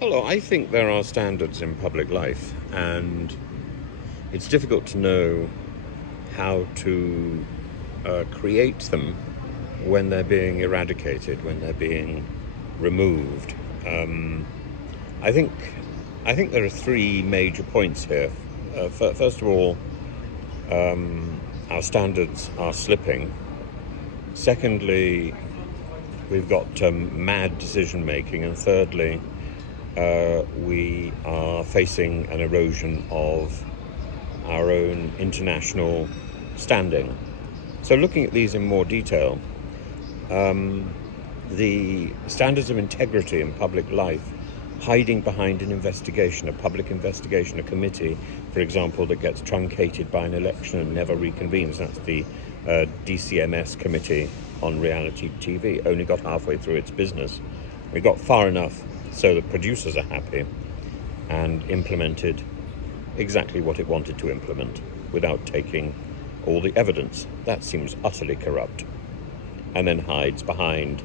Hello, I think there are standards in public life, and it's difficult to know how to create them when they're being eradicated, when they're being removed. Um, I think I think there are three major points here. First of all, our standards are slipping. Secondly, we've got mad decision making, and thirdly, we are facing an erosion of our own international standing. So looking at these in more detail, the standards of integrity in public life hiding behind an investigation, a public investigation, a committee, for example, that gets truncated by an election and never reconvenes. That's the DCMS Committee on Reality TV. Only got halfway through its business. We got far enough so that producers are happy and implemented exactly what it wanted to implement without taking all the evidence. That seems utterly corrupt. And then hides behind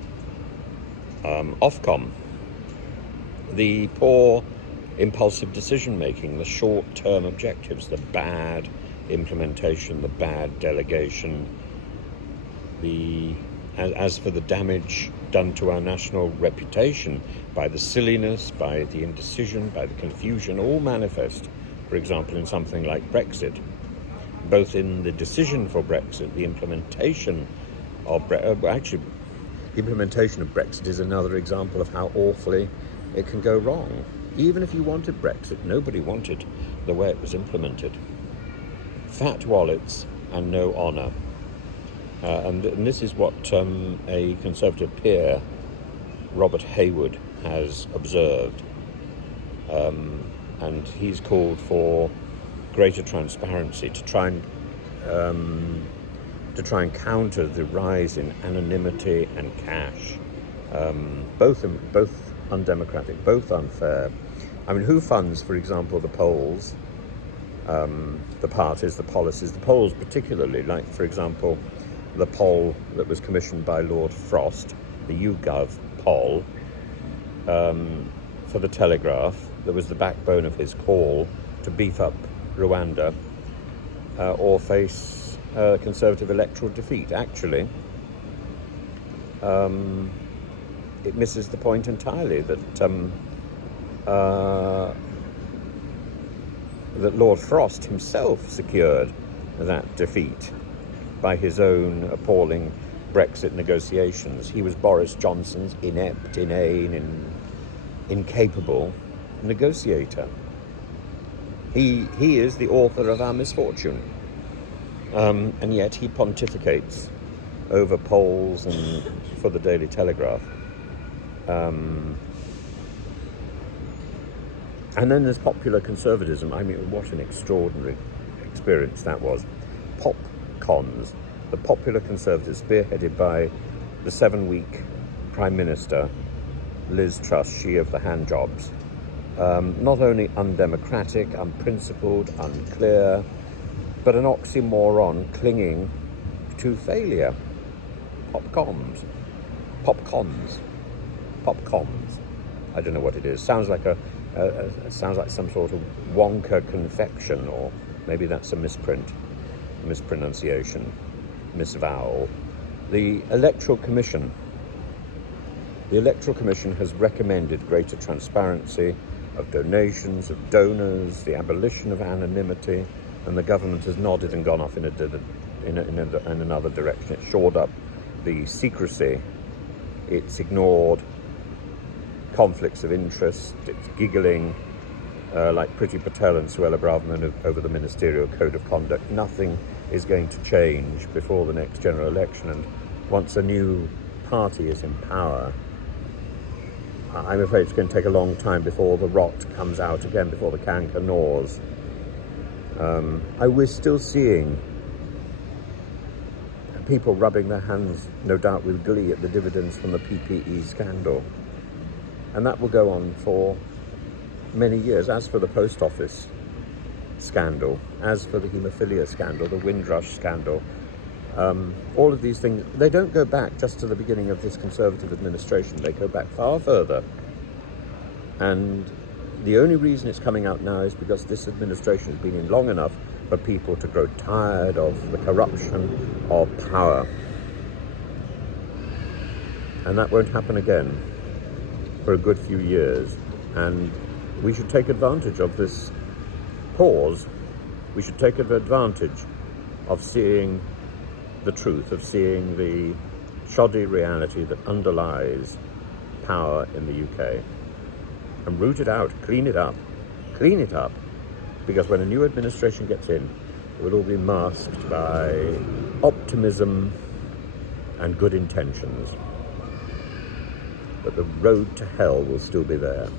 Ofcom. The poor impulsive decision making, the short-term objectives, the bad implementation, the bad delegation, as for the damage done to our national reputation by the silliness, by the indecision, by the confusion, all manifest, for example, in something like Brexit, both in the decision for Brexit, the implementation of Brexit. The implementation of Brexit is another example of how awfully it can go wrong. Even if you wanted Brexit, nobody wanted the way it was implemented. Fat wallets and no honour. And this is what a Conservative peer, Robert Hayward, has observed. And he's called for greater transparency to try and counter the rise in anonymity and cash. Both undemocratic, both unfair. I mean, who funds, for example, the polls, the parties, the policies, the polls particularly, like, for example, the poll that was commissioned by Lord Frost, the YouGov poll, for the Telegraph, that was the backbone of his call to beef up Rwanda or face Conservative electoral defeat. Actually, it misses the point entirely that that Lord Frost himself secured that defeat by his own appalling Brexit negotiations. He was Boris Johnson's inept, inane, incapable negotiator. He is the author of our misfortune, and yet he pontificates over polls and for the Daily Telegraph. And then there's popular conservatism. I mean, what an extraordinary experience that was. Popcons, the popular conservatives, spearheaded by the 7-week Prime Minister, Liz Truss, she of the hand jobs. Not only undemocratic, unprincipled, unclear, but an oxymoron clinging to failure. Popcons. I don't know what it is. Sounds like sounds like some sort of Wonka confection, or maybe that's a mispronunciation, misvowel. The Electoral Commission has recommended greater transparency of donations, of donors, the abolition of anonymity, and the government has nodded and gone off in another direction. It shored up the secrecy. It's ignored conflicts of interest. It's giggling like Priti Patel and Suella Braverman over the ministerial code of conduct. Nothing is going to change before the next general election, and once a new party is in power, I'm afraid it's going to take a long time before the rot comes out again, before the canker gnaws. We're still seeing people rubbing their hands, no doubt with glee, at the dividends from the PPE scandal. And that will go on for many years. As for the post office scandal, as for the haemophilia scandal, the Windrush scandal, all of these things, they don't go back just to the beginning of this Conservative administration. They go back far further. And the only reason it's coming out now is because this administration has been in long enough for people to grow tired of the corruption of power. And that won't happen again for a good few years. And we should take advantage of this pause. We should take advantage of seeing the truth, of seeing the shoddy reality that underlies power in the UK, and root it out, clean it up, because when a new administration gets in, it will all be masked by optimism and good intentions. But the road to hell will still be there.